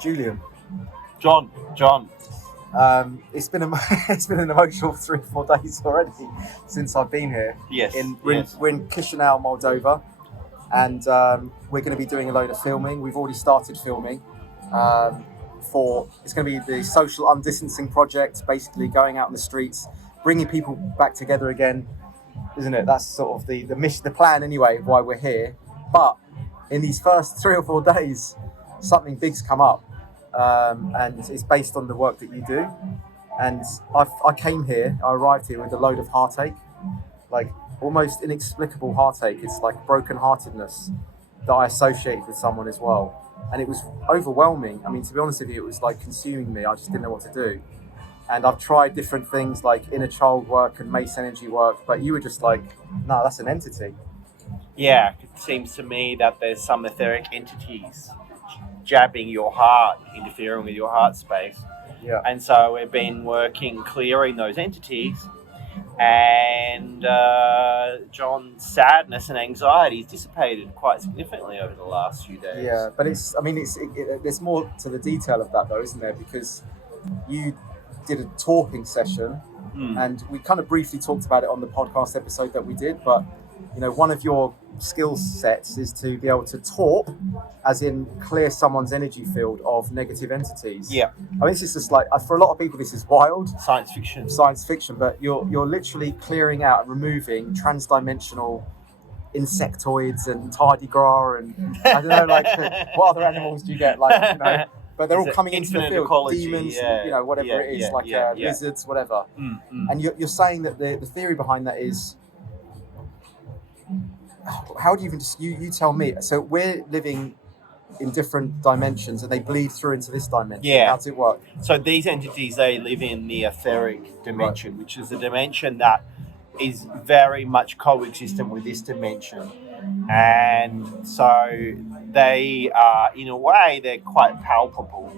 Julian. John. It's been it's been an emotional 3 or 4 days already since I've been here. Yes. We're in Chisinau, Moldova, and we're going to be doing a load of filming. We've already started filming. It's going to be the social undistancing project, basically going out in the streets, bringing people back together again, isn't it? That's sort of the mission, the plan anyway, why we're here. But in these first 3 or 4 days, something big's come up, and it's based on the work that you do. And I arrived here with a load of heartache, like almost inexplicable heartache. It's like broken-heartedness that I associate with someone as well. And it was overwhelming. I mean, to be honest with you, it was like consuming me. I just didn't know what to do. And I've tried different things like inner child work and mace energy work, but you were just like, no, that's an entity. Yeah, it seems to me that there's some etheric entities jabbing your heart, interfering with your heart space. Yeah. And so we've been working, clearing those entities, and John's sadness and anxiety has dissipated quite significantly over the last few days. Yeah, but there's more to the detail of that though, isn't there? Because you did a talking session, and we kind of briefly talked about it on the podcast episode that we did, but you know, one of your skill sets is to be able to torp, as in clear someone's energy field of negative entities. Yeah. I mean, this is just like, for a lot of people, this is wild. Science fiction, but you're literally clearing out and removing transdimensional insectoids and tardigrade and I don't know, like what other animals do you get? Like, you know, but they're all coming into the field. Ecology, demons, you know, whatever it is, lizards, whatever. And you're saying that the theory behind that is, how do you even you tell me? So we're living in different dimensions and they bleed through into this dimension. Yeah. How does it work? So these entities, they live in the etheric dimension, right, which is a dimension that is very much coexistent with this dimension. And so they are, in a way, they're quite palpable.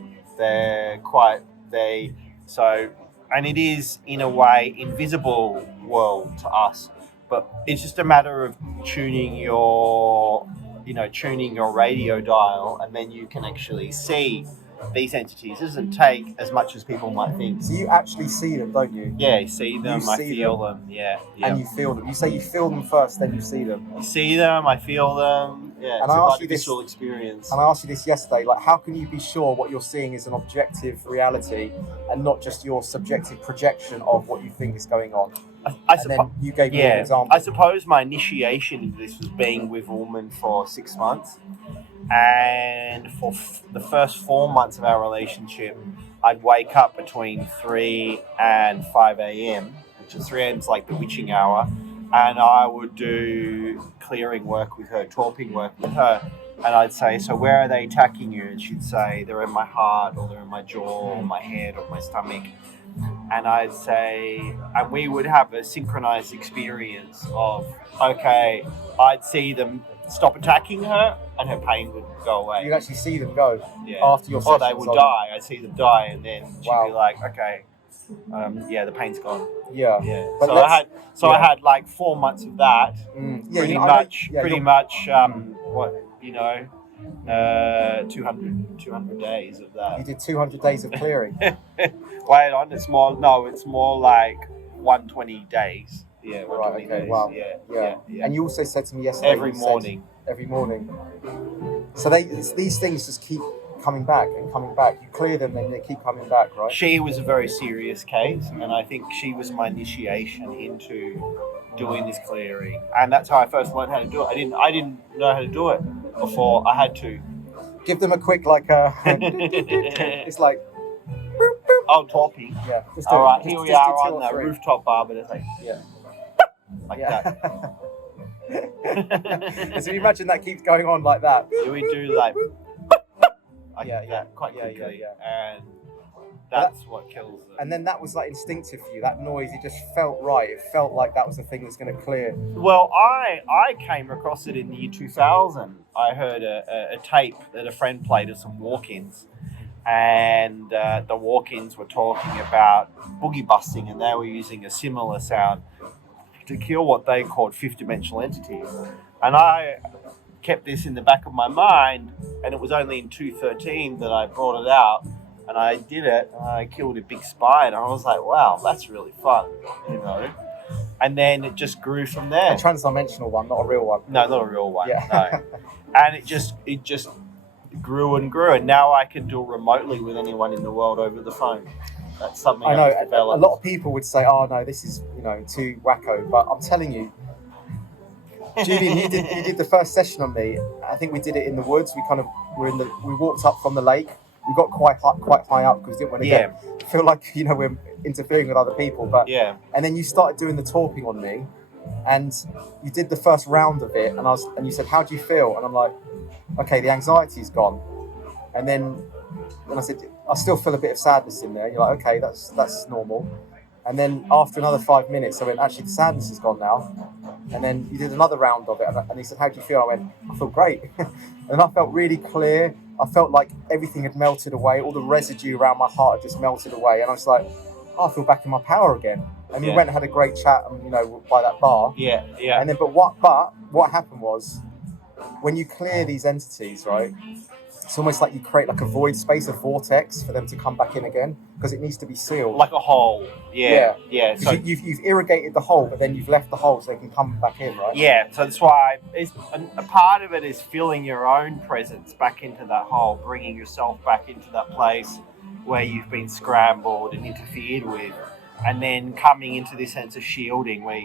And it is, in a way, invisible world to us. But it's just a matter of tuning your radio dial, and then you can actually see these entities. It doesn't take as much as people might think. So you actually see them, don't you? Yeah, you see them, I feel them. Yeah. And you feel them. You say you feel them first, then you see them. You see them, I feel them. Yeah, and it's like a visceral experience. And I asked you this yesterday, like, how can you be sure what you're seeing is an objective reality and not just your subjective projection of what you think is going on? Then you gave me an example. I suppose my initiation into this was being with a woman for 6 months. And for the first 4 months of our relationship, I'd wake up between 3 and 5 a.m., which is 3 a.m. is like the witching hour. And I would do clearing work with her, torping work with her. And I'd say, so where are they attacking you? And she'd say, they're in my heart, or they're in my jaw, or my head, or my stomach. And I'd say, and we would have a synchronized experience of, okay, I'd see them stop attacking her, and her pain would go away. You'd actually see them go after your session. Or they would die. I'd see them die, and then she'd be like, okay, the pain's gone. Yeah. But I had like 4 months of that. Pretty much. 200 days of that. You did 200 days of clearing. Wait on, it's more like 120 days. Yeah, 120 right, okay, days. Wow. Yeah. And you also said to me yesterday, every morning. So these things just keep coming back and coming back. You clear them and they keep coming back, right? She was a very serious case, and I think she was my initiation into doing this clearing, and that's how I first learned how to do it. I didn't know how to do it before. I had to give them a quick it's like torping. Yeah. All right, here we are on the rooftop bar, but it's like that. So you imagine that keeps going on like that. We do like that quite quickly, and that's what kills them. And then that was like instinctive for you. That noise, it just felt right. It felt like that was the thing that's going to clear. Well, I came across it in the year 2000. I heard a tape that a friend played of some walk-ins, and the walk-ins were talking about boogie busting, and they were using a similar sound to kill what they called fifth-dimensional entities. And I kept this in the back of my mind, and it was only in 2013 that I brought it out, and I did it, and I killed a big spider, and I was like, wow, that's really fun, and then it just grew from there. A transdimensional one, not a real one. No, not a real one. Yeah. No. And it just grew and grew, and now I can do it remotely with anyone in the world over the phone. That's something I know. I've developed. A lot of people would say, "Oh no, this is too wacko," but I'm telling you, Julian, you did the first session on me. I think we did it in the woods. We walked up from the lake. We got quite high up because we didn't want to feel like we're interfering with other people. But and then you started doing the torping on me, and you did the first round of it, and you said, "How do you feel?" And I'm like, "Okay, the anxiety's gone." And then I said, "I still feel a bit of sadness in there." And you're like, "Okay, that's normal." And then after another 5 minutes, I went, "Actually, the sadness is gone now." And then you did another round of it, and he said, "How do you feel?" I went, "I feel great." And I felt really clear. I felt like everything had melted away. All the residue around my heart had just melted away. And I was like, I feel back in my power again. And we went and had a great chat, by that bar. Yeah. And then, but what happened was, when you clear these entities, right? It's almost like you create like a void space, a vortex for them to come back in again, because it needs to be sealed. Like a hole. Yeah. So you've irrigated the hole, but then you've left the hole so they can come back in, right? Yeah. So that's why a part of it is filling your own presence back into that hole, bringing yourself back into that place where you've been scrambled and interfered with, and then coming into this sense of shielding where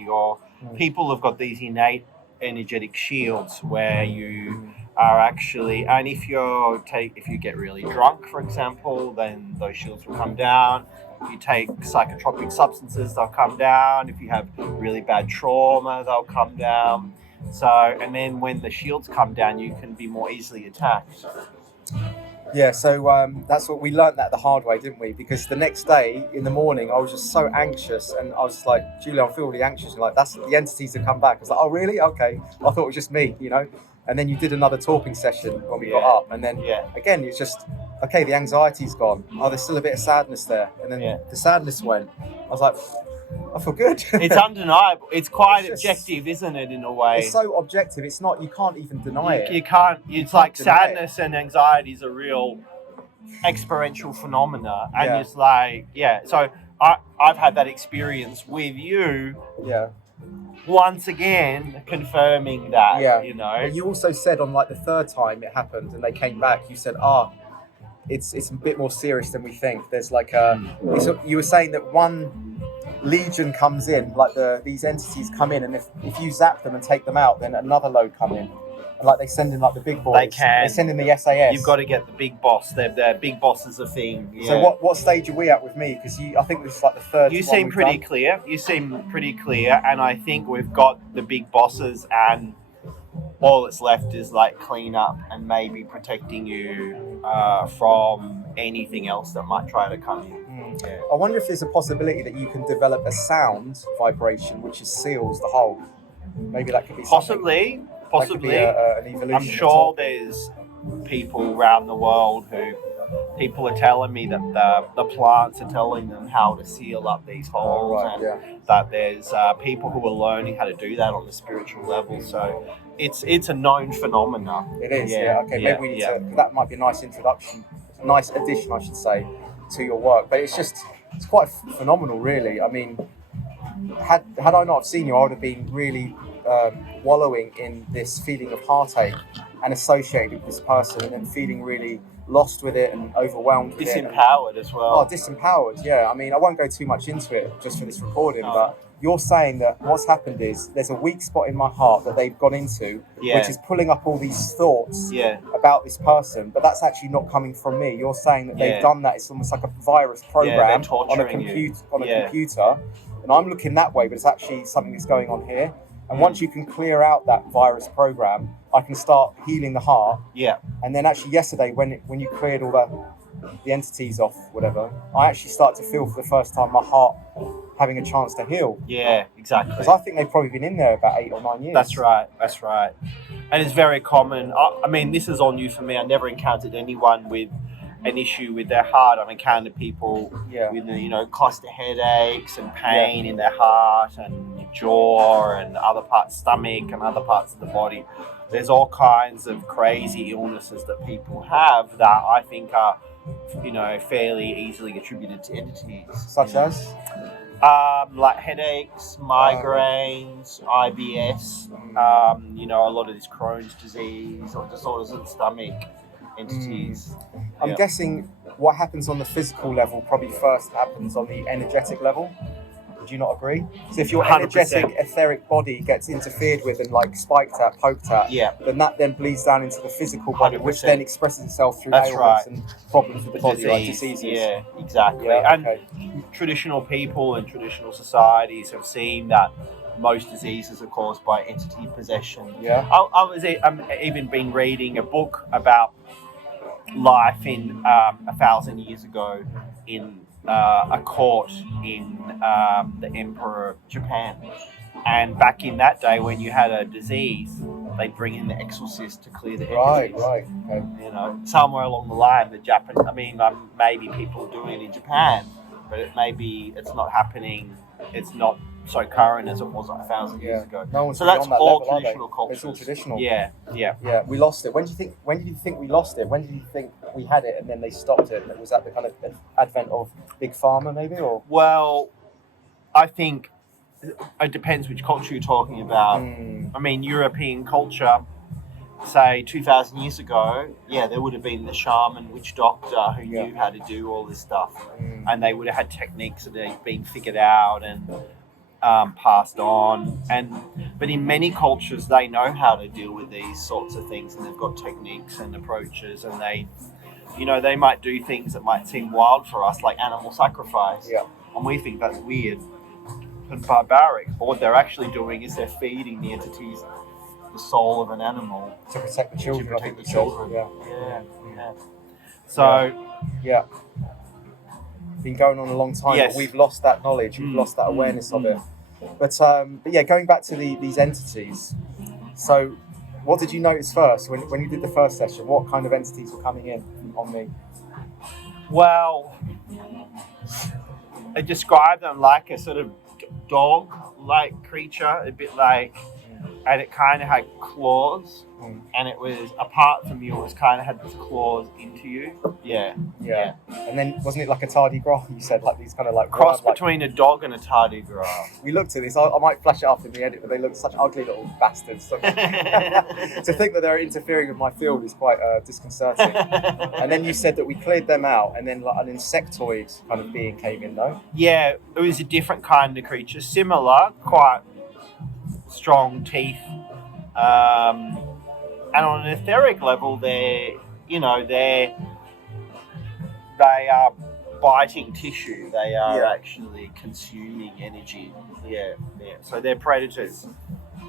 people have got these innate energetic shields where you are actually, and if you get really drunk, for example, then those shields will come down. If you take psychotropic substances, they'll come down. If you have really bad trauma, they'll come down. So, and then when the shields come down, you can be more easily attacked. Yeah, so that's what we learned that the hard way, didn't we? Because the next day in the morning, I was just so anxious, and I was like, "Julia, I feel really anxious." And like, that's the entities have come back. I was like, "Oh, really? Okay." I thought it was just me, And then you did another talking session when we got up, and then again, it's just okay. The anxiety's gone. Oh, there's still a bit of sadness there, and then the sadness went. I was like, I feel good. It's undeniable. It's quite objective, isn't it? In a way, it's so objective. It's not. You can't even deny it. You can't. It's like sadness and anxiety is a real experiential phenomena, and it's like So I've had that experience with you. Yeah. Once again, confirming that. But you also said on like the third time it happened, and they came back. You said, it's a bit more serious than we think. There's like you were saying that one legion comes in, like these entities come in, and if you zap them and take them out, then another load come in. And like they send in like the big boys. They can. They send in the SAS. You've got to get the big boss. They're big boss is a thing. Yeah. So what stage are we at with me? Because I think this is like the third. You seem pretty clear. You seem pretty clear, and I think we've got the big bosses, and all that's left is like clean up and maybe protecting you from anything else that might try to come in. Yeah. I wonder if there's a possibility that you can develop a sound vibration which seals the hole. Maybe that could be possibly. That could be an evolution. I'm sure there's people around the world who people are telling me that the plants are telling them how to seal up these holes, that there's people who are learning how to do that on the spiritual level. So it's a known phenomena. It is. Okay. Maybe we need to. That might be a nice introduction, nice addition, I should say, to your work. But it's quite phenomenal, really. I mean, had I not have seen you, I would have been really wallowing in this feeling of heartache and associated with this person, and then feeling really lost with it and overwhelmed with disempowered as well. Oh, disempowered, yeah. I mean, I won't go too much into it just for this recording, but you're saying that what's happened is there's a weak spot in my heart that they've gone into, which is pulling up all these thoughts about this person, but that's actually not coming from me. You're saying that they've done that. It's almost like a virus program on a computer, and I'm looking that way, but it's actually something that's going on here. And once you can clear out that virus program, I can start healing the heart. Yeah. And then actually yesterday, when you cleared all the entities off, whatever, I actually started to feel for the first time my heart having a chance to heal. Yeah, exactly. Because I think they've probably been in there about 8 or 9 years. That's right. And it's very common. I mean, this is all new for me. I never encountered anyone with an issue with their heart. I've encountered people with, cluster headaches and pain in their heart and jaw and other parts, stomach and other parts of the body. there's all kinds of crazy illnesses that people have that I think are, fairly easily attributed to entities. Such as? Like headaches, migraines, IBS, a lot of this Crohn's disease or disorders of the stomach entities. I'm guessing what happens on the physical level probably first happens on the energetic level. Would you not agree? So if your 100%. energetic, etheric body gets interfered with and like spiked at, poked at, then that then bleeds down into the physical body, 100%. which then expresses itself through That's ailments right. and problems with the body, like diseases. Yeah, exactly. Yeah, and traditional people and traditional societies have seen that most diseases are caused by entity possession. Yeah. I'm even been reading a book about life in 1,000 years ago in a court in the Emperor of Japan. And back in that day, when you had a disease, they'd bring in the exorcist to clear the entities. Right. Okay. Somewhere along the line, maybe people are doing it in Japan, but it's not happening. It's not so current as it was 1,000 years ago. No one's so that's that all level, traditional cultures. It's all traditional. Yeah. We lost it. When did you think we lost it? When did you think we had it and then they stopped it? Was that the kind of advent of Big Pharma, maybe? Or well, I think it depends which culture you're talking about. I mean, European culture, say 2,000 years ago, there would have been the shaman, witch doctor who knew how to do all this stuff, and they would have had techniques that had been figured out and passed on. But in many cultures, they know how to deal with these sorts of things, and they've got techniques and approaches, and they might do things that might seem wild for us, like animal sacrifice, and we think that's weird and barbaric. But what they're actually doing is they're feeding the entities the soul of an animal to protect the children. Yeah. So been going on a long time, but we've lost that knowledge, we've lost that awareness of it. But going back to these entities. So, what did you notice first when you did the first session? What kind of entities were coming in on me? Well, I described them like a sort of dog-like creature, a bit like, and it kind of had claws, and it was, apart from you, it was kind of had these claws into you. Yeah. And then, wasn't it like a tardigrade? You said like these kind of like cross between a dog and a tardigrade. We looked at this. I might flash it up in the edit, but they look such ugly little bastards. To think that they're interfering with my field is quite disconcerting. And then you said that we cleared them out, and then like an insectoid kind of being came in, though. Yeah, it was a different kind of creature, similar, quite strong teeth, and on an etheric level, they are biting tissue. They are actually consuming energy. Yeah. So they're predators,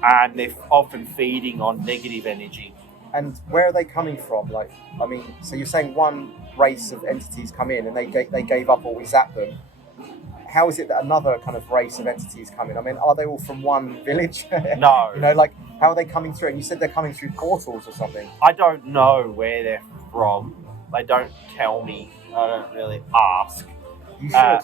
and they're often feeding on negative energy. And where are they coming from? Like, I mean, so you're saying one race of entities come in and they gave up or we zapped them. How is it that another kind of race of entities come in? I mean, are they all from one village? No. How are they coming through? And you said they're coming through portals or something. I don't know where they're from. They don't tell me. I don't really ask. You should.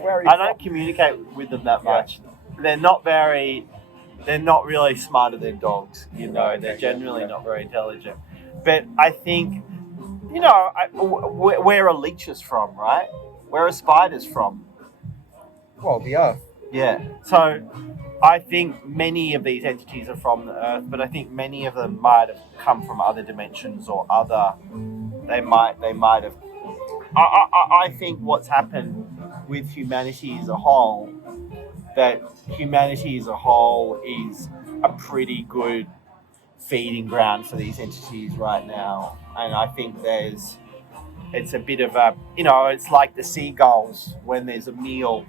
Where are you I don't communicate with them that much. They're not really smarter than dogs. They're generally not very intelligent. But I think, where are leeches from, right? Where are spiders from? Well, the Earth. Yeah. So I think many of these entities are from the Earth, but I think many of them might have come from other dimensions or other. They might have. I think what's happened with humanity as a whole, that humanity as a whole is a pretty good feeding ground for these entities right now, and I think it's a bit of a, it's like the seagulls when there's a meal,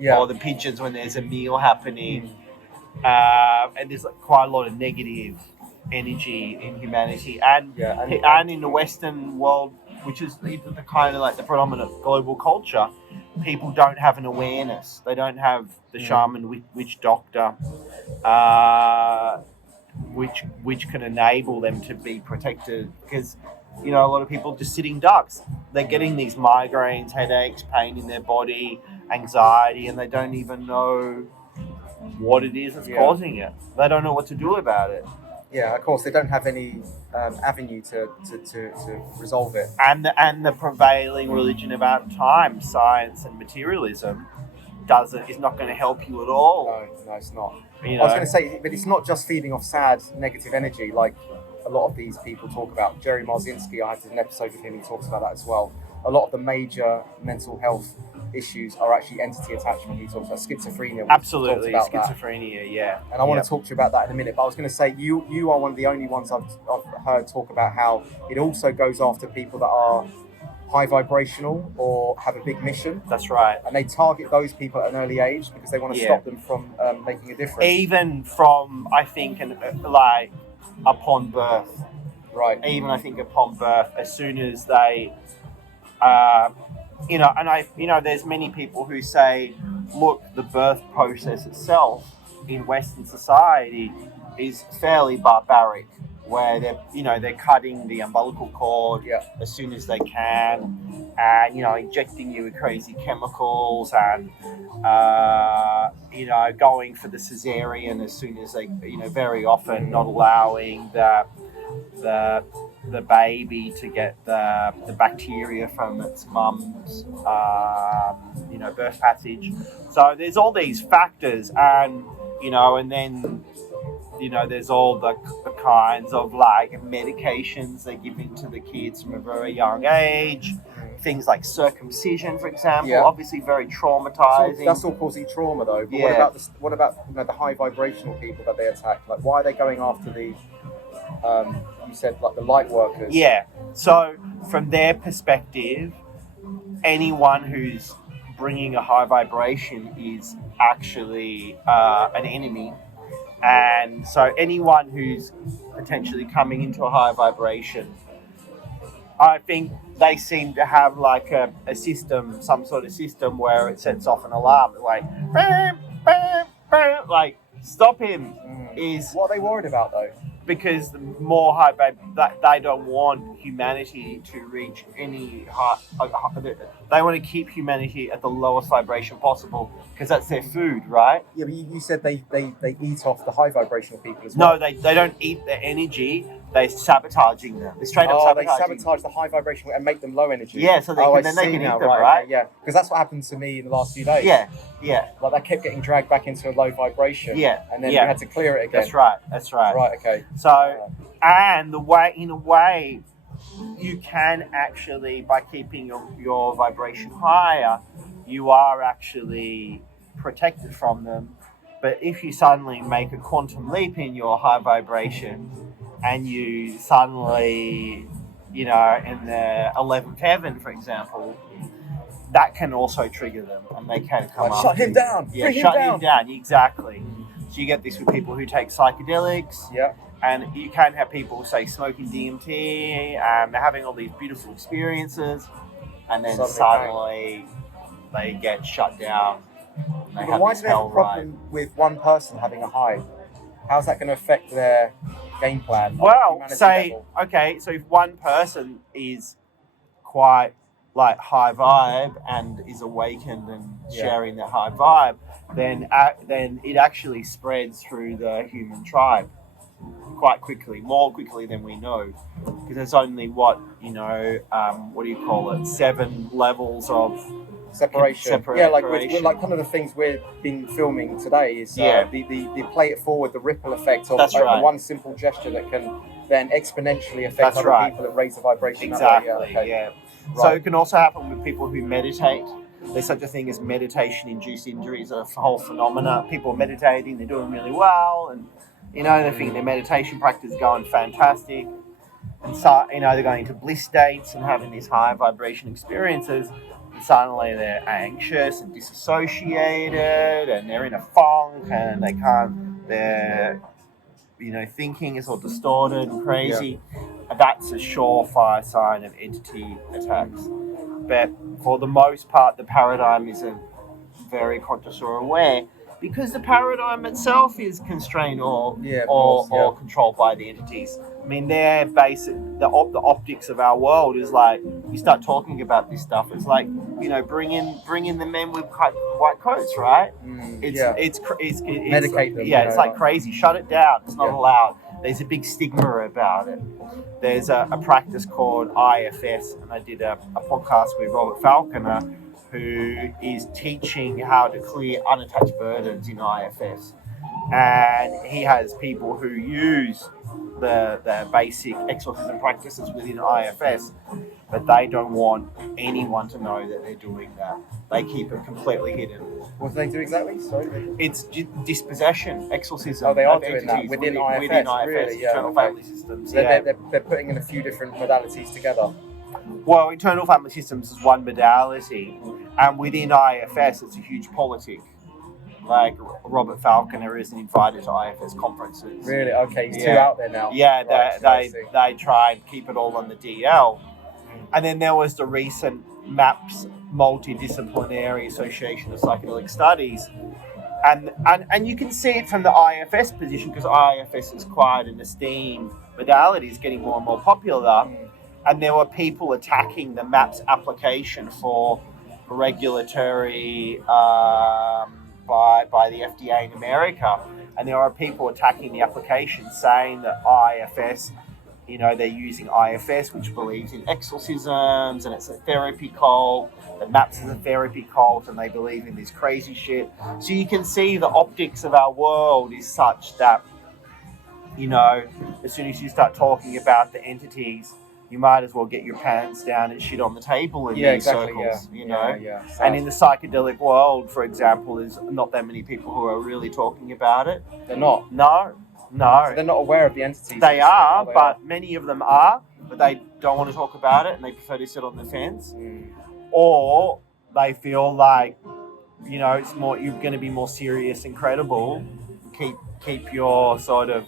or the pigeons when there's a meal happening, and there's quite a lot of negative energy in humanity, and in the Western world, which is the kind of like the predominant global culture, people don't have an awareness. They don't have the shaman, witch doctor, which can enable them to be protected, because a lot of people just sitting ducks. They're getting these migraines, headaches, pain in their body, anxiety, and they don't even know what it is that's causing it. They don't know what to do about it. Yeah, of course, they don't have any avenue to resolve it. And the prevailing religion of our time, science and materialism, is not going to help you at all. No, it's not. You I know? was going to say, but it's not just feeding off sad, negative energy like a lot of these people talk about. Jerry Marzinski, I had an episode with him, he talks about that as well. A lot of the major mental health issues are actually entity attachment. He talks about schizophrenia. Absolutely, about schizophrenia, that. yeah. And I want to talk to you about that in a minute. But I was going to say, you are one of the only ones I've heard talk about how it also goes after people that are high vibrational or have a big mission. That's right. And they target those people at an early age because they want to stop them from making a difference. Even from, I think, like upon birth. Right. Even I think upon birth, as soon as they, there's many people who say, look, the birth process itself in Western society is fairly barbaric, where they're cutting the umbilical cord as soon as they can, and injecting you with crazy chemicals, and going for the cesarean as soon as they, very often not allowing the baby to get the bacteria from its mum's birth passage. So there's all these factors, and then there's all the kinds of like medications they're giving to the kids from a very young age. Things like circumcision, for example, obviously very traumatizing. That's all causing trauma, though. But what about the high vibrational people that they attack? Like, why are they going after the you said like the light workers? Yeah. So from their perspective, anyone who's bringing a high vibration is actually an enemy. And so anyone who's potentially coming into a high vibration, I think they seem to have like a system, some sort of system where it sets off an alarm, like, bam, bam, bam, like, stop him. What are they worried about, though? Because the more high that they don't want humanity to reach any high, they want to keep humanity at the lowest vibration possible because that's their food, right? Yeah, but you said they eat off the high vibrational people as well. No, they don't eat their energy. They're sabotaging them. They're straight up sabotaging. They sabotage the high vibration and make them low energy. Yeah, so they can eat them, right? Okay, yeah, because that's what happened to me in the last few days. Yeah. Like I kept getting dragged back into a low vibration. Yeah. And then we had to clear it again. That's right. Right, okay. So, and in a way, you can actually, by keeping your vibration higher, you are actually protected from them. But if you suddenly make a quantum leap in your high vibration and you suddenly, in the 11th heaven, for example, that can also trigger them and they can come up. Shut him down! Yeah, shut him down, exactly. So you get this with people who take psychedelics. Yeah. And you can have people, say, smoking DMT, and they're having all these beautiful experiences, and then suddenly they get shut down. But why do they have a problem with one person having a high? How's that going to affect their game plan? Well, so if one person is quite like high vibe and is awakened and sharing that high vibe, then it actually spreads through the human tribe quite quickly, more quickly than we know, because there's only 7 levels of separation. Yeah, like kind of the things we've been filming today is the play it forward, the ripple effect of one simple gesture that can then exponentially affect other people that raise the vibration. Exactly. Right. So it can also happen with people who meditate. There's such a thing as meditation-induced injuries, a whole phenomena. People are meditating, they're doing really well, and they think their meditation practice is going fantastic, and so they're going into bliss states and having these high vibration experiences, and suddenly they're anxious and disassociated, and they're in a funk, and their thinking is all distorted and crazy. And that's a surefire sign of entity attacks. But for the most part, the paradigm isn't very conscious or aware, because the paradigm itself is constrained or controlled by the entities. I mean, they're basic. The optics of our world is like, you start talking about this stuff, it's like, bring in the men with white coats, right? It's medicate them. It's like crazy. Shut it down. It's not allowed. there's a big stigma about it. There's a practice called IFS, and I did a podcast with Robert Falconer, who is teaching how to clear unattached burdens in IFS. And he has people who use the basic exorcism practices within IFS, but they don't want anyone to know that they're doing that. They keep it completely hidden. What do they do exactly? Sorry. It's dispossession, exorcism. Oh, they are of doing that entities within IFS, really? Yeah, internal okay. family systems. So Yeah. they're putting in a few different modalities together. Well, internal family systems is one modality, and within IFS, it's a huge politic. Like Robert Falconer isn't invited to IFS conferences. Really? Okay, he's too Yeah. out there now. Yeah, Right, I see. they try and keep it all on the DL. And then there was the recent MAPS, Multidisciplinary Association of Psychedelic Studies. And you can see it from the IFS position, because IFS is quite an esteemed modality, it's getting more and more popular. And there were people attacking the MAPS application for regulatory by the FDA in America. And there are people attacking the application, saying that IFS, they're using IFS, which believes in exorcisms, and it's a therapy cult. The MAPS is a therapy cult, and they believe in this crazy shit. So you can see the optics of our world is such that, as soon as you start talking about the entities, you might as well get your pants down and shit on the table in these circles, Yeah. And in the psychedelic world, for example, there's not that many people who are really talking about it. They're not. No. So they're not aware of the entities. They are, but many of them are, but they don't want to talk about it, and they prefer to sit on the fence. Or they feel like, it's more, you're going to be more serious and credible. Keep your sort of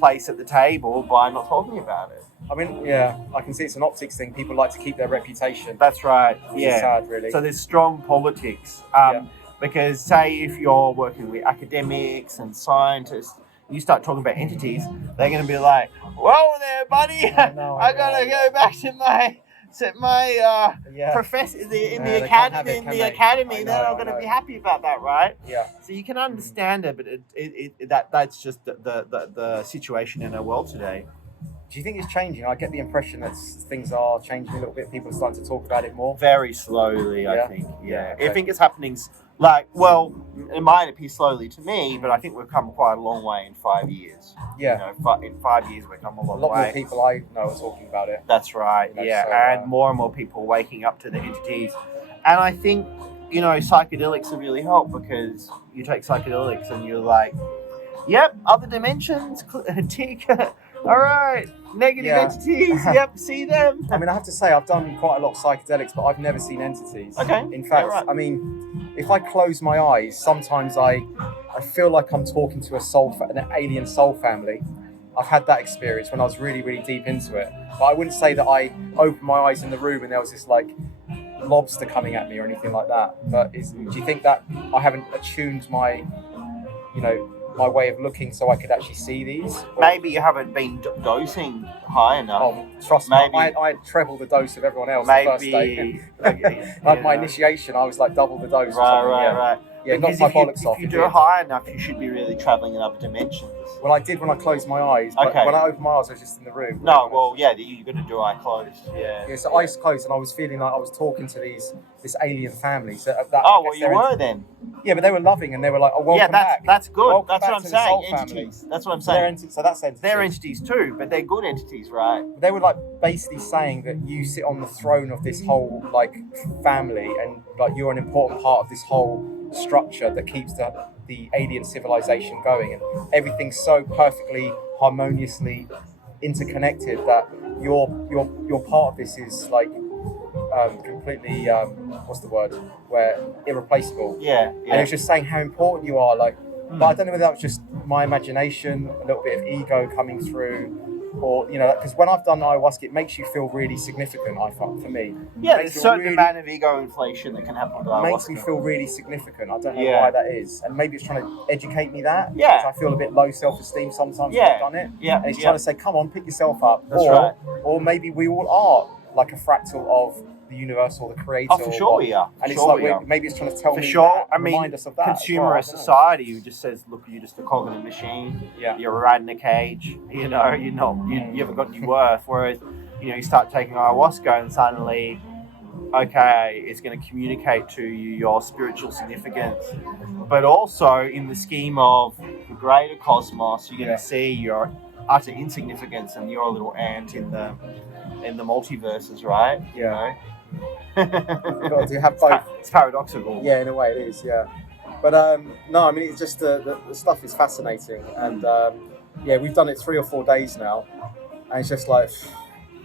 place at the table by not talking about it. I mean, yeah, I can see it's an optics thing. People like to keep their reputation. That's right. Which is sad, really. So there's strong politics. Because say if you're working with academics and scientists, you start talking about entities, they're going to be like, "Whoa there, buddy! I gotta go back to my professor in the academy. They're not going to be happy about that, right? Yeah. So you can understand it, but that's just the situation in our world today. Do you think it's changing? I get the impression that things are changing a little bit. People are starting to talk about it more. Very slowly, I think. Okay. I think it's happening. It might appear slowly to me, but I think we've come quite a long way in 5 years. Yeah. In 5 years, we've come a long way. A lot more people I know are talking about it. That's right, and more and more people waking up to the entities. And I think, psychedelics have really helped, because you take psychedelics and you're like, yep, other dimensions, tick. All right, negative entities. Yep, see them. I mean, I have to say, I've done quite a lot of psychedelics, but I've never seen entities. Okay. In fact, right. I mean, if I close my eyes, sometimes I feel like I'm talking to an alien soul family. I've had that experience when I was really, really deep into it. But I wouldn't say that I opened my eyes in the room and there was this lobster coming at me or anything like that. But do you think that I haven't attuned my way of looking so I could actually see these? Maybe you haven't been dosing high enough. Oh, trust me, I had treble the dose of everyone else the first day. My initiation, I was like double the dose. Right. Yeah, because knocked my bollocks off. If you do it high enough, you should be really travelling in other dimensions. Well, I did when I closed my eyes, but when I opened my eyes, I was just in the room. No, well, yeah, you're going to do eye closed. Yeah, so eyes closed, and I was feeling like I was talking to this alien family. So you were then? Yeah, but they were loving, and they were like, "Oh, welcome back." Yeah, that's good. Welcome that's back what I'm to saying. the soul Entities. family. That's what I'm saying. So that's entities. They're entities too, but they're good entities, right? They were basically saying that you sit on the throne of this whole family, and you're an important part of this whole structure that keeps the alien civilization going, and everything's so perfectly harmoniously interconnected that you're part of this is completely what's the word, where irreplaceable. Yeah. And it was just saying how important you are, but I don't know whether that was just my imagination, a little bit of ego coming through, or because when I've done ayahuasca, it makes you feel really significant. I find, for me, there's a certain amount of ego inflation that can happen with ayahuasca. It makes me feel really significant. I don't know why that is, and maybe it's trying to educate me that. Yeah, because I feel a bit low self-esteem sometimes when I've done it. Yeah, and it's trying to say, come on, pick yourself up. That's right. Or maybe we all are like a fractal of the universe or the creator? Oh, for sure we are. And it's Sure like we are. maybe it's trying to tell For me sure. that, I mean, remind us of that. consumerist as well. society who just says, look, you're just a cog in a machine. Yeah. You're a rat in a cage. You know, you're not. You haven't got any worth. Whereas, you know, you start taking ayahuasca and suddenly, okay, it's going to communicate to you your spiritual significance, but also in the scheme of the greater cosmos, you're going to see your utter insignificance and you're a little ant in the multiverses, right? Yeah. You know? You've got to have both. It's paradoxical. Yeah, in a way it is. Yeah, but no, I mean it's just the stuff is fascinating, and yeah, we've done it 3 or 4 days now, and it's just like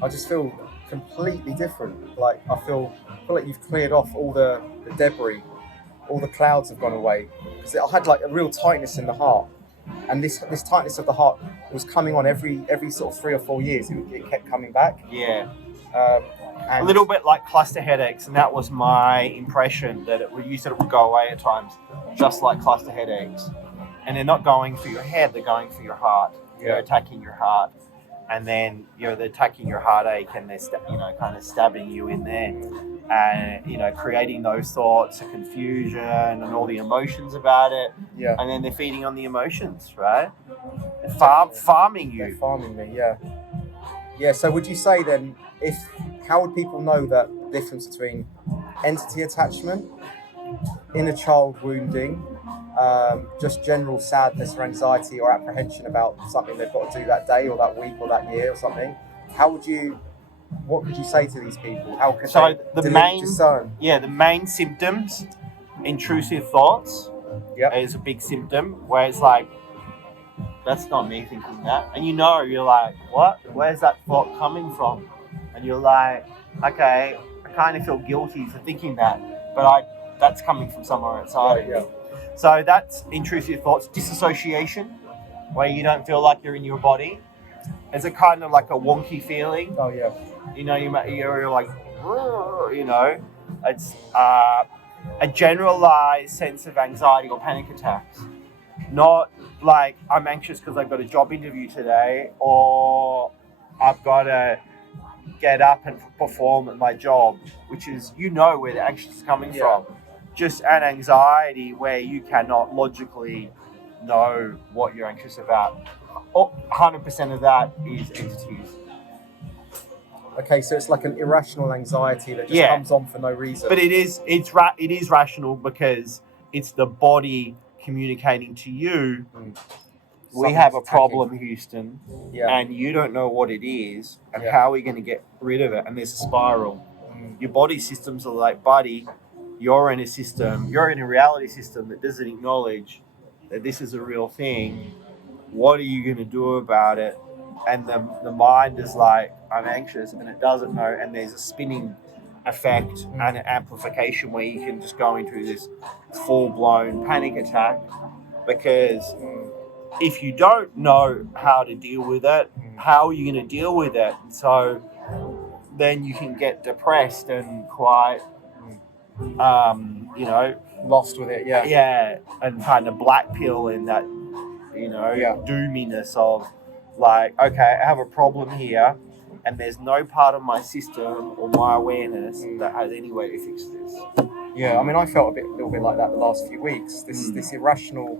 I just feel completely different. Like I feel like you've cleared off all the debris, all the clouds have gone away. Because I had like a real tightness in the heart, and this tightness of the heart was coming on every sort of 3 or 4 years. It kept coming back. Yeah. And a little bit like cluster headaches, and that was my impression, that you said it would go away at times, just like cluster headaches. And they're not going for your head, they're going for your heart. They're attacking your heart. And then, you know, they're attacking your heartache, and they're, kind of stabbing you in there. And, you know, creating those thoughts of confusion and all the emotions about it. Yeah. And then they're feeding on the emotions, right? They're farming you. They're farming me, yeah. Yeah, so would you say then, how would people know that difference between entity attachment, inner child wounding, just general sadness or anxiety or apprehension about something they've got to do that day or that week or that year or something? What could you say to these people? How could they discern? Yeah, the main symptoms, intrusive thoughts is a big symptom, where it's like, that's not me thinking that. And you're like, what? Where's that thought coming from? And you're like, okay, I kind of feel guilty for thinking that, but that's coming from somewhere outside. Yeah. So that's intrusive thoughts. Disassociation, where you don't feel like you're in your body. It's a kind of like a wonky feeling. Oh, yeah. You know, you're like, you know, it's a generalized sense of anxiety or panic attacks. Not like I'm anxious because I've got a job interview today, or I've got to get up and perform at my job, which is, where the anxious is coming from. Just an anxiety where you cannot logically know what you're anxious about. 100% of that is entities. Okay, so it's like an irrational anxiety that just comes on for no reason. But it is rational, because it's the body communicating to you. We have a problem, Houston, and you don't know what it is, and how are we going to get rid of it? And there's a spiral. Your body systems are like, buddy, you're in a reality system that doesn't acknowledge that this is a real thing. What are you going to do about it? And the mind is like, I'm anxious, and it doesn't know, and there's a spinning effect and an amplification where you can just go into this full-blown panic attack, because if you don't know how to deal with it, how are you going to deal with it? So then you can get depressed and quite, lost with it, and kind of black pill in that, doominess of like, okay, I have a problem here, and there's no part of my system or my awareness that has any way to fix this. Yeah, I mean, I felt a little bit like that the last few weeks. This irrational,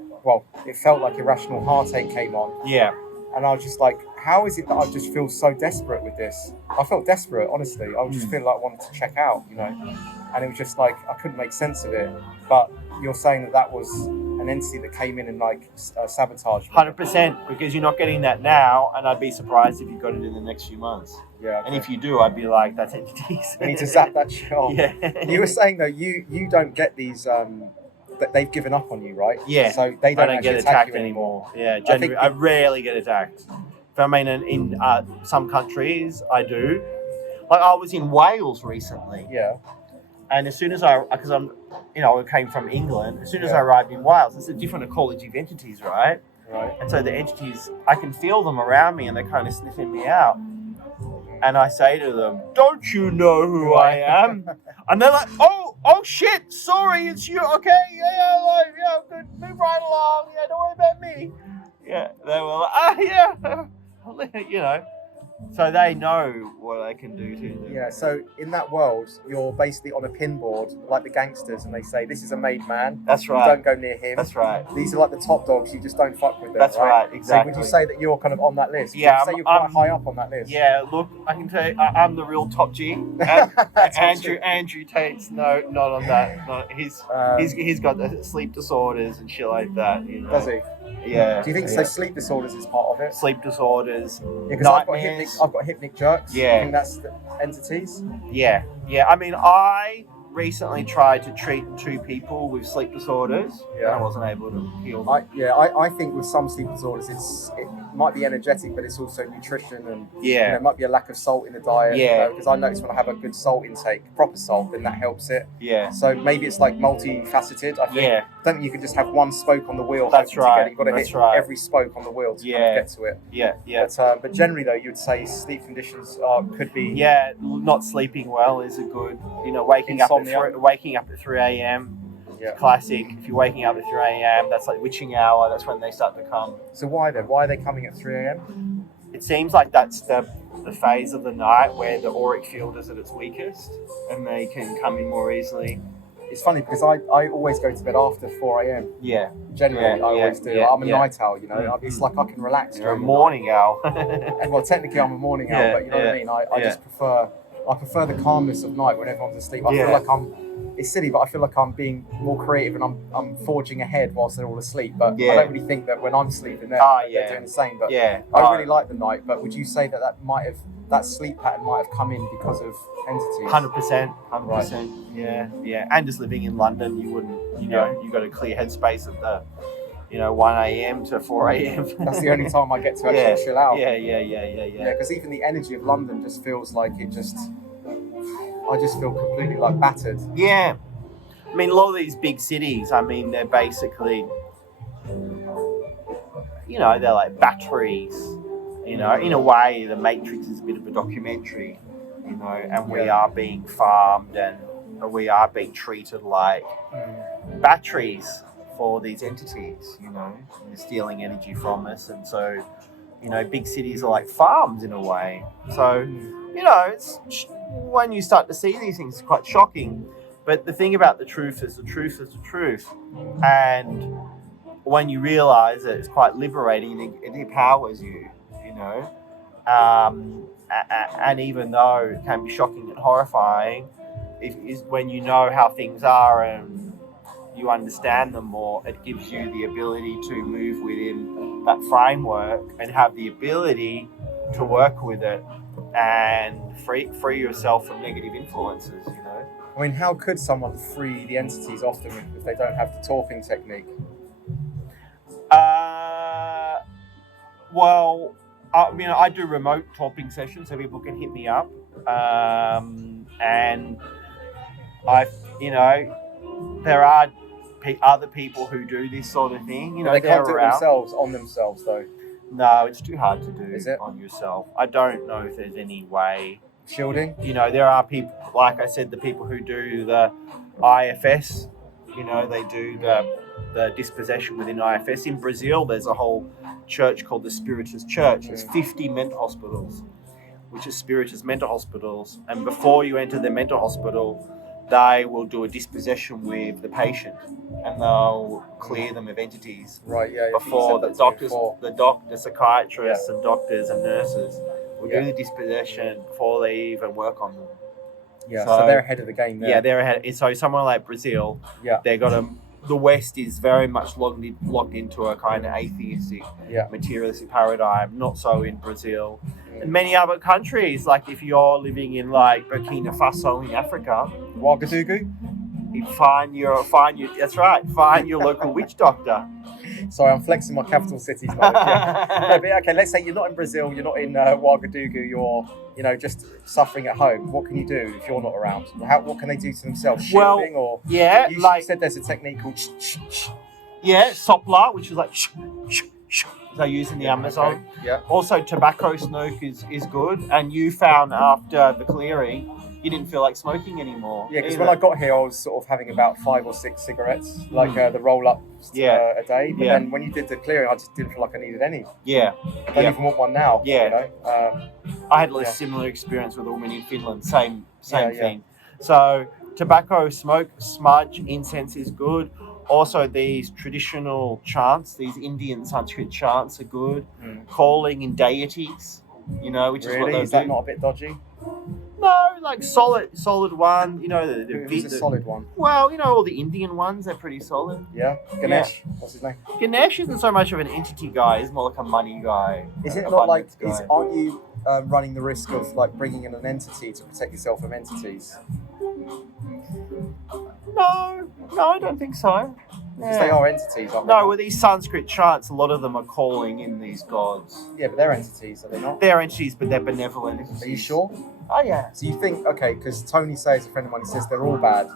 it felt like irrational heartache came on. Yeah. And I was just like, how is it that I just feel so desperate with this? I felt desperate, honestly. I was just feeling like I wanted to check out, And it was just like, I couldn't make sense of it. But you're saying that was an entity that came in and like sabotaged me. 100%, because you're not getting that now, and I'd be surprised if you got it in the next few months. Yeah. And if you do, I'd be like, that's entities. You need to zap that shit off. Yeah. You were saying though, you don't get these, that they've given up on you, right? Yeah. So they don't get attacked anymore. Yeah, generally, I rarely get attacked. I mean, in some countries, I do. Like, I was in Wales recently. Yeah. And as soon as I came from England, as soon as I arrived in Wales, it's a different ecology of entities, right? Right. And so the entities, I can feel them around me, and they're kind of sniffing me out. And I say to them, don't you know who I am? And they're like, oh shit, sorry, it's you. Okay, good, move right along. Yeah, don't worry about me. Yeah, they were like, So they know what they can do to them. Yeah, so in that world, you're basically on a pinboard, like the gangsters, and they say, this is a made man. That's right. You don't go near him. That's right. These are like the top dogs, you just don't fuck with them. That's right, exactly. So would you say that you're kind of on that list? Yeah, Would you say you're quite high up on that list? Yeah, look, I can tell you, I'm the real top G. Andrew Tate's not on that. No, he's got the sleep disorders and shit like that. You know? Does he? Yeah. Do you think so? Sleep disorders is part of it. Sleep disorders. Yeah, because I've got hypnic jerks. Yeah. I think that's the entities. Yeah. I mean, I recently tried to treat 2 people with sleep disorders. Yeah. And I wasn't able to heal them. I think with some sleep disorders, it might be energetic, but it's also nutrition and it might be a lack of salt in the diet. Yeah. Because I notice when I have a good salt intake, proper salt, then that helps it. Yeah. So maybe it's like multifaceted. I think. Yeah. I don't think you can just have one spoke on the wheel. That's right. You've got to hit every spoke on the wheel to kind of get to it. Yeah. But generally, though, you'd say sleep conditions could be. Yeah, not sleeping well is a good. Waking up at 3 a.m. Yeah. Classic. If you're waking up at 3 a.m., that's like witching hour. That's when they start to come. So why then? Why are they coming at 3 a.m.? It seems like that's the phase of the night where the auric field is at its weakest, and they can come in more easily. It's funny because I always go to bed after 4 a.m. Yeah. Generally, I always do. I'm a night owl, It's like I can relax. You're a morning owl. Well, technically, I'm a morning owl, but you know what I mean? I just prefer the calmness of night when everyone's asleep. I feel like it's silly, but I feel like I'm being more creative and I'm forging ahead whilst they're all asleep. But I don't really think that when I'm sleeping, they're doing the same. But I really like the night. But would you say that sleep pattern might have come in because of entities? 100%. Right. Yeah. And just living in London, you wouldn't, you've got a clear headspace at the 1 a.m. to 4 a.m. That's the only time I get to actually chill out. Yeah, because even the energy of London just feels like I just feel completely like battered. Yeah. I mean, a lot of these big cities, they're basically, they're like batteries. In a way, The Matrix is a bit of a documentary, and we are being farmed and we are being treated like batteries for these entities, they're stealing energy from us. And so, big cities are like farms in a way. So, it's when you start to see these things, it's quite shocking. But the thing about the truth is the truth is the truth. And when you realize it, it's quite liberating. It empowers you, and even though it can be shocking and horrifying, is when you know how things are and you understand them more, it gives you the ability to move within that framework and have the ability to work with it and free yourself from negative influences, I mean, how could someone free the entities off them if they don't have the torping technique? Well, I do remote torping sessions so people can hit me up. And there are other people who do this sort of thing. They can't do it on themselves, though. No, it's too hard to do. Is it? On yourself. I don't know if there's any way. Shielding? There are people, like I said, the people who do the IFS, they do the dispossession within IFS. In Brazil, there's a whole church called the Spiritist Church. There's 50 mental hospitals, which is Spiritist mental hospitals. And before you enter the mental hospital, they will do a dispossession with the patient and they'll clear them of entities. Right, yeah. Before the psychiatrists and doctors and nurses will do the dispossession before they even work on them. Yeah, so they're ahead of the game there. Yeah, they're ahead. So somewhere like Brazil, the West is very much locked into a kind of atheistic, materialistic paradigm. Not so in Brazil. And many other countries, like if you're living in like Burkina Faso in Africa, Ouagadougou, find your local witch doctor. Sorry, I'm flexing my capital cities knowledge. No, but okay, let's say you're not in Brazil, you're not in Ouagadougou, you're just suffering at home. What can you do if you're not around? What can they do to themselves? Shielding you said there's a technique called sopla, which is like they use in the Amazon. Okay. Yeah. Also, tobacco smoke is good. And you found after the clearing, you didn't feel like smoking anymore. Yeah, because when I got here, I was sort of having about 5 or 6 cigarettes, like the roll-ups a day. But then when you did the clearing, I just didn't feel like I needed any. Yeah. I don't even want one now. Yeah. I had a Yeah. similar experience with a woman in Finland. Same Yeah. thing. So tobacco, smoke, smudge, incense is good. Also, these traditional chants, these Indian Sanskrit chants are good. Calling in deities, which is what Really? they'll Is that do. not a bit dodgy? No, like solid one. Who's a solid one? Well, all the Indian ones, they're pretty solid. Yeah. Ganesh. What's his name? Ganesh isn't so much of an entity guy; he's more like a money guy. Is it an not like? abundance guy. Aren't you running the risk of like bringing in an entity to protect yourself from entities? No, I don't think so. Because they are entities, aren't they? No, with these Sanskrit chants, a lot of them are calling in these gods. Yeah, but they're entities, are they not? They're entities, but they're benevolent entities. Are you sure? Oh, yeah. So you think, okay, because Tony says, a friend of mine, he says they're all bad.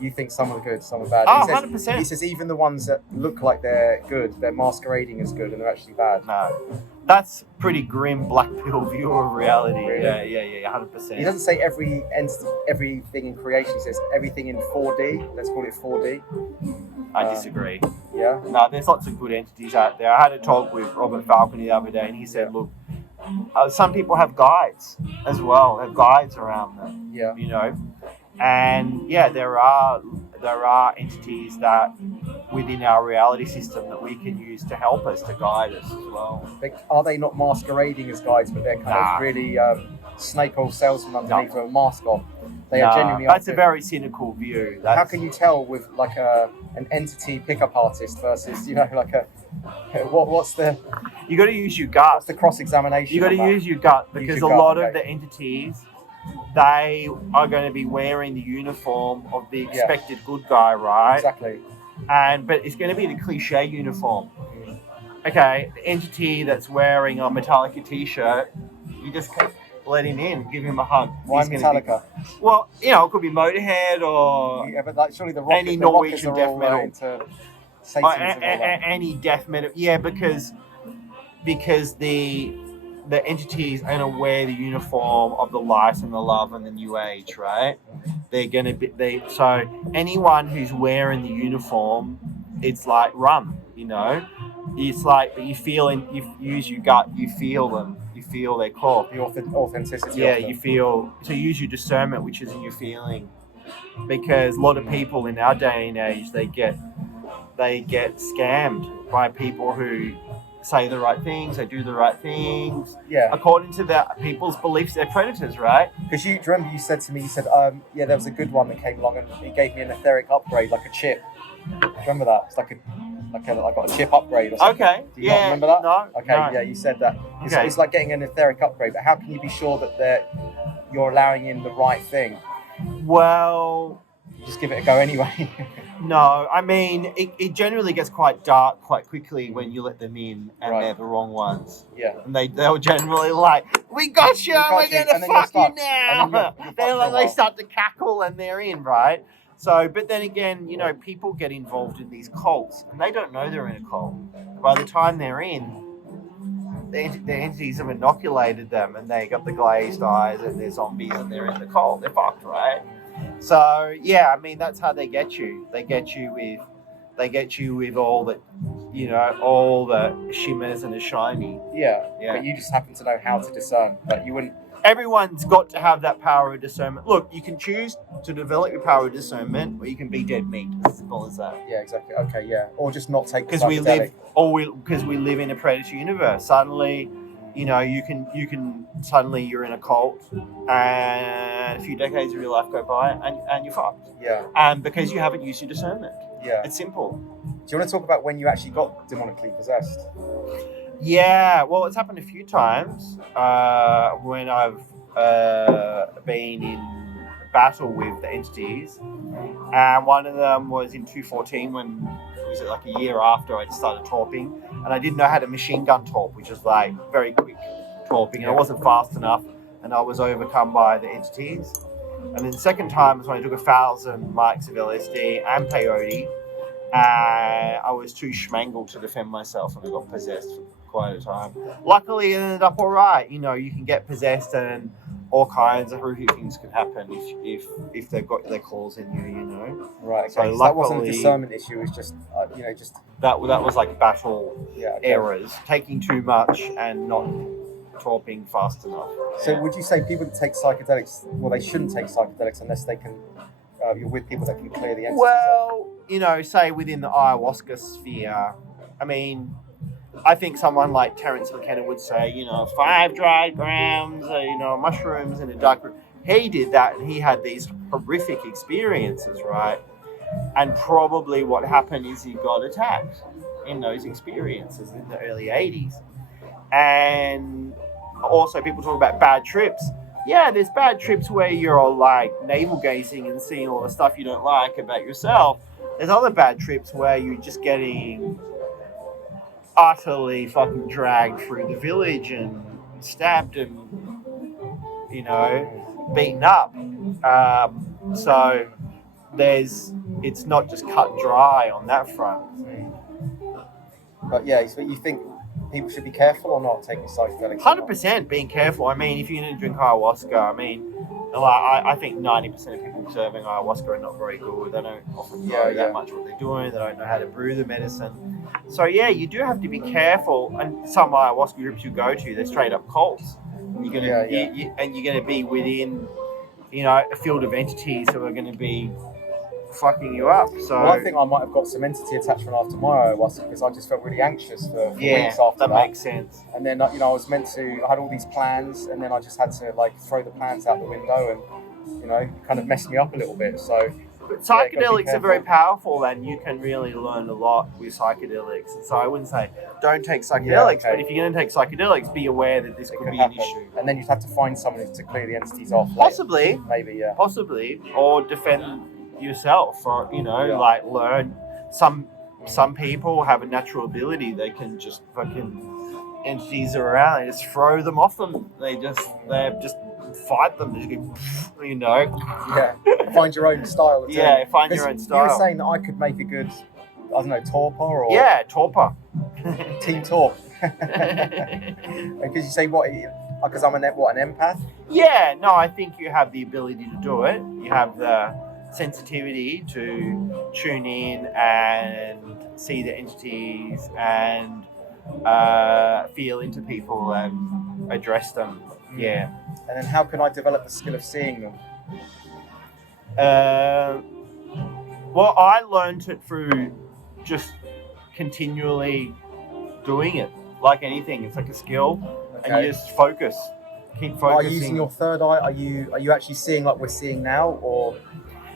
You think some are good, some are bad. Oh, He says, 100%. He says even the ones that look like they're good, they're masquerading as good and they're actually bad. No. That's pretty grim black pill view of reality. Really? Yeah, 100%. He doesn't say every entity, everything in creation. He says everything in 4D. Let's call it 4D. I disagree. Yeah? No, there's lots of good entities out there. I had a talk with Robert Falcon the other day, and he said, look, some people have guides as well. They have guides around them. Yeah. And yeah, there are entities that within our reality system that we can use to help us, to guide us as well. Are they not masquerading as guides, but they're kind of really snake oil salesmen underneath with a mask on? They are genuinely. That's a very cynical view. How can you tell with like an entity pickup artist versus like a what's the? You got to use your gut. What's the cross-examination? You got to use your gut because a lot of the entities, they are going to be wearing the uniform of the expected good guy, right? Exactly. But it's going to be the cliche uniform. Okay, the entity that's wearing a Metallica t-shirt, you just let him in, give him a hug. Why Metallica? It could be Motorhead or but surely the any Norwegian death metal. Into Satanism any death metal. Yeah, because the entities are going to wear the uniform of the light and the love and the new age, right? They're going to be so anyone who's wearing the uniform, it's like run, It's like, but you use your gut, you feel them, you feel their core. The authenticity. Yeah, you feel, so use your discernment, which is in your feeling. Because a lot of people in our day and age, they get scammed by people who say the right things, they do the right things. Yeah. According to the people's beliefs, they're predators, right? Because you remember you said to me, there was a good one that came along and he gave me an etheric upgrade, like a chip. Do you remember that? It's I got a chip upgrade or something. Okay. Do you not remember that? No. Okay, no. yeah, you said that. Okay. It's like getting an etheric upgrade, but how can you be sure that you're allowing in the right thing? Well, just give it a go anyway. No, I mean, it generally gets quite dark quite quickly when you let them in and they're the wrong ones. Yeah. And they'll generally we got you, we're going to fuck you now. They start to cackle and they're in, right? So, but then again, people get involved in these cults and they don't know they're in a cult. By the time they're in, the entities have inoculated them and they got the glazed eyes and they're zombies and they're in the cult. They're fucked, right? So yeah, I mean that's how they get you. They get you with all the, all the shimmers and the shiny. Yeah. But you just happen to know how to discern. But you wouldn't. Everyone's got to have that power of discernment. Look, you can choose to develop your power of discernment, or you can be dead meat. As simple as that. Yeah, exactly. Okay, yeah. Or just not take the because we live in a predatory universe. Suddenly, suddenly you're in a cult and a few decades of your life go by and you're fucked. Yeah. And because you haven't used your discernment. Yeah. It's simple. Do you want to talk about when you actually got demonically possessed? Yeah, well, it's happened a few times when I've been in battle with the entities. And one of them was in 2014 when was it like a year after I started torping, and I didn't know how to machine gun torp, which is like very quick torping, and it wasn't fast enough, and I was overcome by the entities. And then the second time was when I took 1,000 mics of LSD and peyote, and I was too schmangled to defend myself, and I got possessed for quite a time. Luckily, it ended up all right. You can get possessed, and all kinds of horrific things can happen if they've got their claws in you. Right. Okay. So luckily, that wasn't a discernment issue. It was just that was like battle errors, taking too much and not torping fast enough. So would you say people that take psychedelics, well, they shouldn't take psychedelics unless they can, you're with people that can clear the entities? Well, say within the ayahuasca sphere, I mean, I think someone like Terence McKenna would say, 5 dried grams, mushrooms in a dark room. He did that and he had these horrific experiences, right? And probably what happened is he got attacked in those experiences in the early 80s. And also people talk about bad trips. Yeah, there's bad trips where you're like navel gazing and seeing all the stuff you don't like about yourself. There's other bad trips where you're just getting utterly fucking dragged through the village and stabbed and, beaten up. So it's not just cut dry on that front. But yeah, so you think people should be careful or not taking psychedelics? 100% being careful. I mean, if you're going to drink ayahuasca, I think 90% of people serving ayahuasca are not very good. They don't often know that much what they're doing. They don't know how to brew the medicine. So yeah, you do have to be careful. And some ayahuasca groups you go to, they're straight up cults. You're gonna and you're gonna be within, a field of entities who are gonna be fucking you up. So I think I might have got some entity attachment after my ayahuasca because I just felt really anxious for weeks after that. Makes sense. And then I had all these plans, and then I just had to throw the plans out the window, and it kind of messed me up a little bit. So. But psychedelics are very powerful, and you can really learn a lot with psychedelics. And so I wouldn't say don't take psychedelics, but if you're going to take psychedelics, be aware that this could be an issue. And then you'd have to find someone to clear the entities off. Possibly. Later. Maybe, yeah. Possibly. Or defend yourself, or, learn. Some people have a natural ability. They can just fucking entities are around. They just throw them off them. They just fight them. They just go, Yeah. Find your own style. Yeah, find your own style. You were saying that I could make a good, torpor or... Yeah, torpor. Team torp. Because you say what? Because I'm an empath? Yeah, no, I think you have the ability to do it. You have the sensitivity to tune in and see the entities and feel into people and address them. Yeah. And then how can I develop the skill of seeing them? Well, I learned it through just continually doing it. Like anything, it's like a skill, and you just focus. Keep focusing. Are you using your third eye? Are you actually seeing like we're seeing now, or?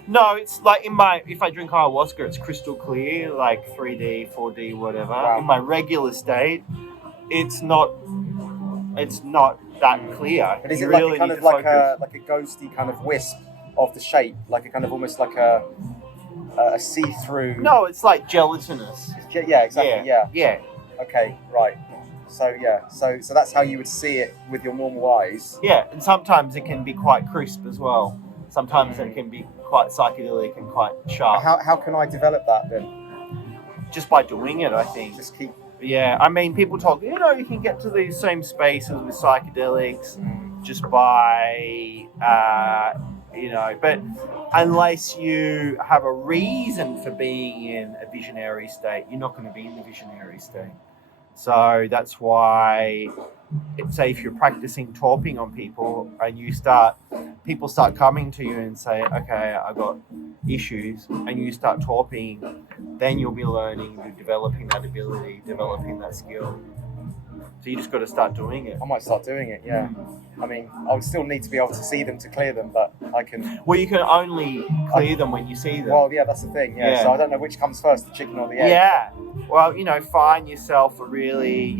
No, it's like if I drink ayahuasca, it's crystal clear, like 3D, 4D, whatever. Wow. In my regular state, it's not that clear. But is it really like a ghosty kind of wisp of the shape, like a kind of almost like a see-through? No, it's like gelatinous. Yeah, exactly. Yeah. Okay, right. So so that's how you would see it with your normal eyes. Yeah, and sometimes it can be quite crisp as well. Sometimes it can be quite psychedelic and quite sharp. How can I develop that then? Just by doing it, I think. Just keep. Yeah, I mean, people talk, you can get to these same spaces with psychedelics just by, but unless you have a reason for being in a visionary state, you're not going to be in the visionary state. So that's why, say if you're practicing torping on people and people start coming to you and say, okay, I've got issues, and you start torping, then you'll be learning, you're developing that ability, developing that skill. So you just got to start doing it. I might start doing it, yeah. I mean, I would still need to be able to see them to clear them, but I can... Well, you can only clear them when you see them. Well, yeah, that's the thing, yeah. So I don't know which comes first, the chicken or the egg. Yeah. Well, find yourself a really,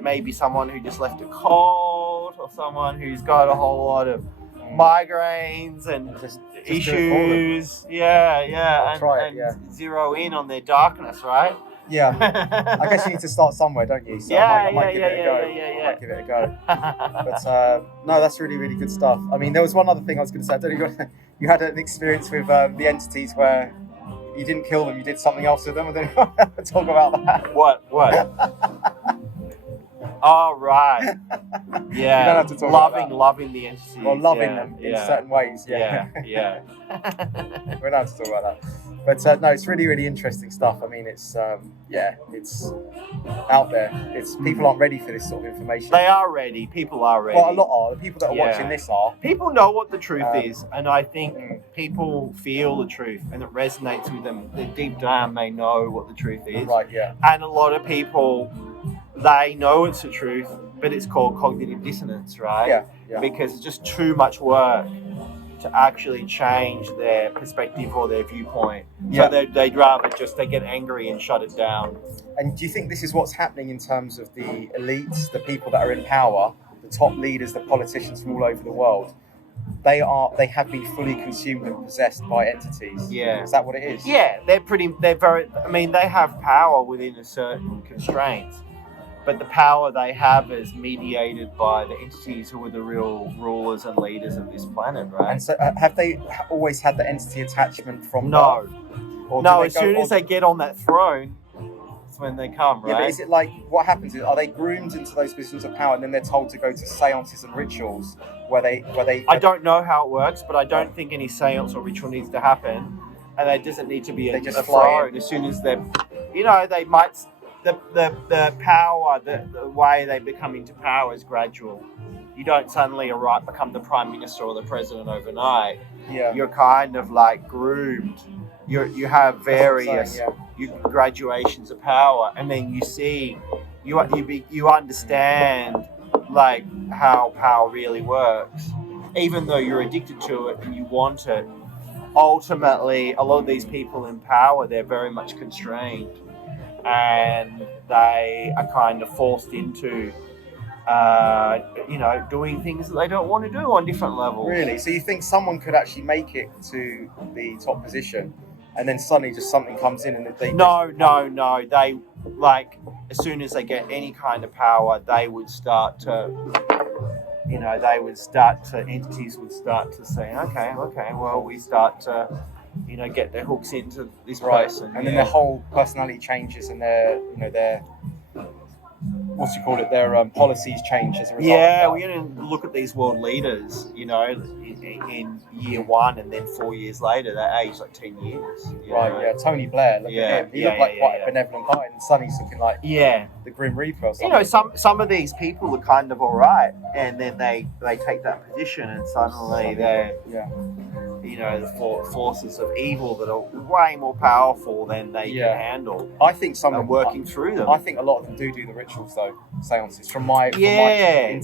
maybe someone who just left a cold, or someone who's got a whole lot of migraines and just issues. Yeah. And zero in on their darkness, right? Yeah. I guess you need to start somewhere, don't you? So I might give it a go. I might give it a go. But no, that's really, really good stuff. I mean, there was one other thing I was going to say. I don't know, you had an experience with the entities where you didn't kill them, you did something else with them. I don't know. Talk about that. What? Oh, right. Yeah. You don't have to talk about that. Loving the entities. Or loving them in certain ways. Yeah. We don't have to talk about that. But no, it's really, really interesting stuff. I mean, it's it's out there. It's people aren't ready for this sort of information. They are ready. People are ready. Well, a lot are. The people that are watching this are. People know what the truth is, and I think people feel the truth, and it resonates with them. Deep down, they know what the truth is. Right. Yeah. And a lot of people, they know it's the truth, but it's called cognitive dissonance, right? Yeah. Because it's just too much work to actually change their perspective or their viewpoint. Yeah. So they'd rather they get angry and shut it down. And do you think this is what's happening in terms of the elites, the people that are in power, the top leaders, the politicians from all over the world? They have been fully consumed and possessed by entities. Yeah. Is that what it is? Yeah, they have power within a certain constraints, but the power they have is mediated by the entities who are the real rulers and leaders of this planet, right? And so have they always had the entity attachment from No. Or No, as soon as they get on that throne, that's when they come, right? Yeah, but is it like, what happens? Are they groomed into those positions of power and then they're told to go to seances and rituals where they I don't know how it works, but I don't think any seance or ritual needs to happen, and there doesn't need to be a throne. As soon as they're, they might, the power, the way they become into power is gradual. You don't suddenly become the prime minister or the president overnight. Yeah. You're kind of like groomed. You have various graduations of power, and then you understand like how power really works, even though you're addicted to it and you want it. Ultimately, a lot of these people in power, they're very much constrained, and they are kind of forced into doing things that they don't want to do on different levels. Really? So you think someone could actually make it to the top position and then suddenly just something comes in and they... No. They, as soon as they get any kind of power, they would start to... entities would start to say, okay, well, we start to, get their hooks into this person. And then their whole personality changes and their their policies change as a result. Yeah, we're going to look at these world leaders, in year one, and then 4 years later, they age like 10 years. Yeah. Tony Blair, look at him. He looked like quite a benevolent guy, and Sonny's looking like the Grim Reaper or something. Some of these people are kind of all right, and then they take that position, and suddenly they're... the forces of evil that are way more powerful than they can handle. I think some are working through them. I think a lot of them do the rituals though, seances.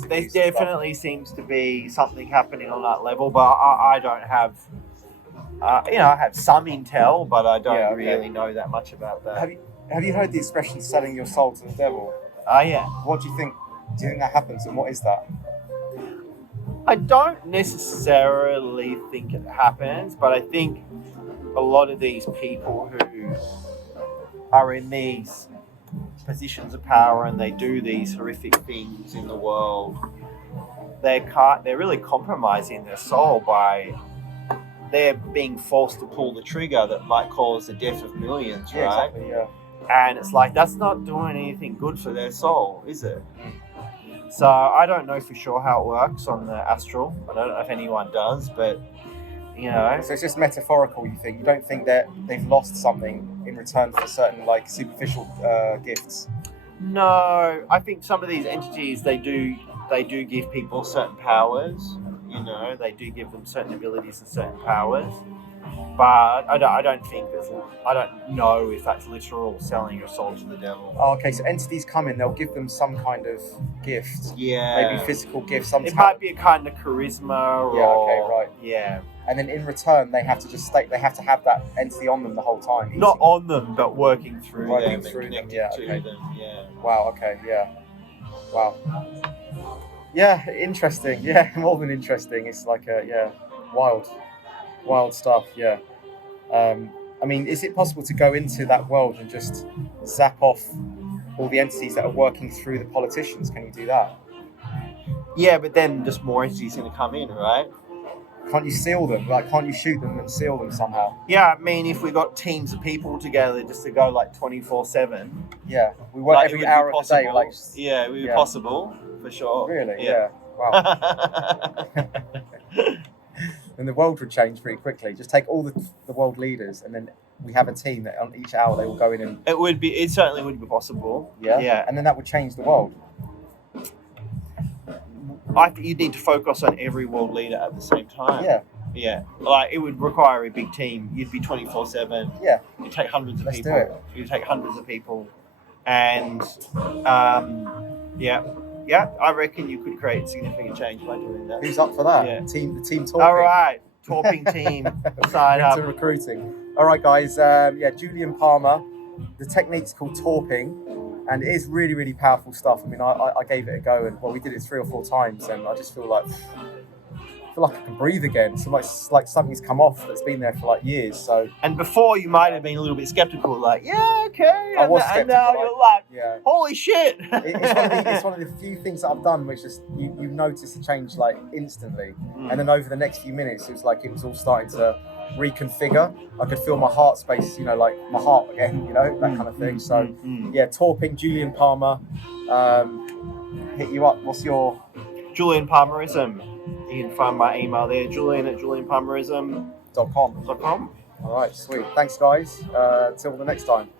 There definitely seems to be something happening on that level, but I don't have. I have some intel, but I don't really know that much about that. Have you heard the expression "selling your soul to the devil"? Yeah. What do you think? Do you think that happens, and what is that? I don't necessarily think it happens, but I think a lot of these people who are in these positions of power and they do these horrific things in the world, they're really compromising their soul by they're being forced to pull the trigger that might cause the death of millions, right? Exactly, yeah. And it's like, that's not doing anything good for their soul, is it? So I don't know for sure how it works on the astral. I don't know if anyone does, but So it's just metaphorical. You think? You don't think that they've lost something in return for certain superficial gifts? No, I think some of these entities they do give people certain powers. They do give them certain abilities and certain powers. But I don't know if that's literal selling your soul to the devil. Oh, okay, so entities come in, they'll give them some kind of gift. Yeah. Maybe physical gift, It might be a kind of charisma Yeah. And then in return, they have to they have to have that entity on them the whole time. Not on them, but working through them and connecting to them. Yeah. Wow, okay, yeah. Wow. Yeah, interesting. Yeah, more than interesting. It's like wild stuff, yeah. I mean, is it possible to go into that world and just zap off all the entities that are working through the politicians? Can you do that? Yeah, but then just more entities going to come in, right? Can't you seal them? Like, can't you shoot them and seal them somehow? Yeah, I mean, if we got teams of people together just to go like 24/7, Yeah, we work every hour of the day. Like, yeah, it would be possible for sure. Really? Yeah. Wow. And the world would change pretty quickly. Just take all the world leaders, and then we have a team that on each hour they will go in and. It certainly would be possible. Yeah. Yeah. And then that would change the world. I think you'd need to focus on every world leader at the same time. Yeah. Yeah. Like, it would require a big team. You'd be 24/7. Yeah. You'd take hundreds of Let's people. do it. You'd take hundreds of people. And, yeah, I reckon you could create significant change by doing that. Who's up for that? Yeah. The team talking. All right. Torping team. Sign up. Into recruiting. All right, guys. Julian Palmer. The technique's called torping, and it is really, really powerful stuff. I mean, I gave it a go, and we did it 3 or 4 times, and I just feel like I can breathe again. So it's like something's come off that's been there for like years. So. And before you might have been a little bit skeptical, like, yeah, okay. I was and now skeptical, you're like, yeah. holy shit. It's one of the few things that I've done which just you notice the change like instantly, and then over the next few minutes it was all starting to reconfigure. I could feel my heart space, like my heart again, that kind of thing. So yeah, torping, Julian Palmer, hit you up. What's your Julian Palmerism? You can find my email there, julian@julianpalmerism.com. .com? All right, sweet. Thanks, guys. Till the next time.